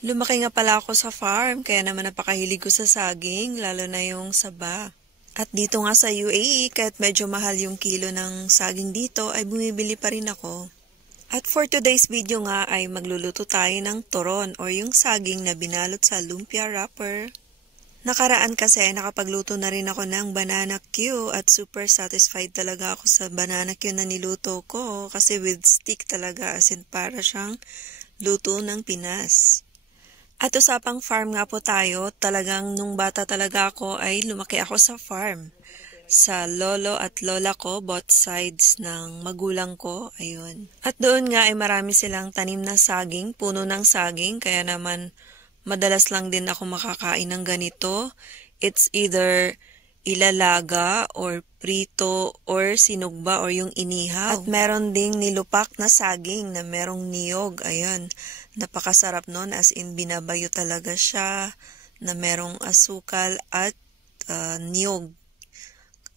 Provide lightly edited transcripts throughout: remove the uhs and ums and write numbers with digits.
Lumaki nga pala ako sa farm, kaya naman napakahilig ko sa saging, lalo na yung saba. At dito nga sa UAE, kahit medyo mahal yung kilo ng saging dito, ay bumibili pa rin ako. At for today's video nga ay magluluto tayo ng turon or yung saging na binalot sa lumpia wrapper. Nakaraan kasi nakapagluto na rin ako ng banana Q at super satisfied talaga ako sa banana Q na niluto ko kasi with stick talaga as in para siyang luto ng Pinas. At usapang farm nga po tayo, talagang nung bata talaga ako ay lumaki ako sa farm. Sa lolo at lola ko, both sides ng magulang ko, ayun. At doon nga ay marami silang tanim na saging, puno ng saging, kaya naman madalas lang din ako makakain ng ganito. It's either ilalaga or prito or sinugba or yung inihaw. At meron ding nilupak na saging na merong niyog. Ayun, napakasarap nun as in binabayo talaga siya na merong asukal at niyog.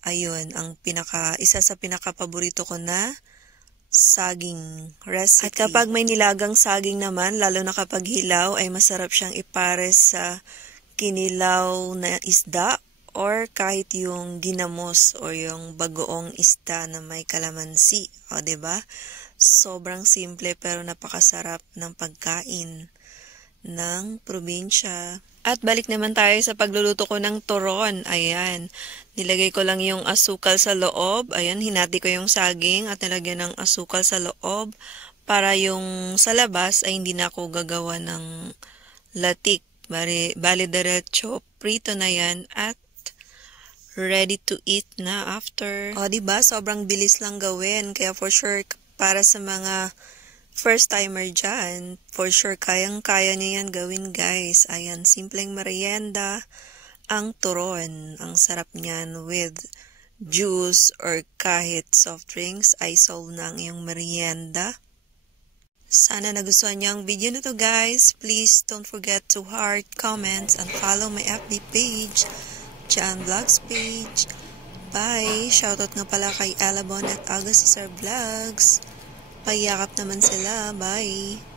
Ayun, isa sa pinaka-paborito ko na saging recipe. At kapag may nilagang saging naman, lalo na kapag hilaw, ay masarap siyang ipares sa kinilaw na isda or kahit yung ginamos o yung bagoong isda na may kalamansi. O, diba? Sobrang simple pero napakasarap ng pagkain ng probinsya. At balik naman tayo sa pagluluto ko ng turon. Ayan. Nilagay ko lang yung asukal sa loob. Ayan, hinati ko yung saging at nilagyan ng asukal sa loob para yung sa labas ay hindi na ako gagawa ng latik. Bali diretso, prito na yan at ready to eat na after. O, diba? Sobrang bilis lang gawin. Kaya for sure, para sa mga first timer dyan, for sure, kayang-kaya niyo yan gawin, guys. Ayan, simpleng merienda, ang turon. Ang sarap niyan with juice or kahit soft drinks ay solve na ang iyong merienda. Sana nagustuhan niyo ang video na to, guys. Please don't forget to heart, comments, and follow my FB page, Jan Vlogs page. Bye! Shoutout nga pala kay Alabon at August Cesar Vlogs. Payakap naman sila. Bye!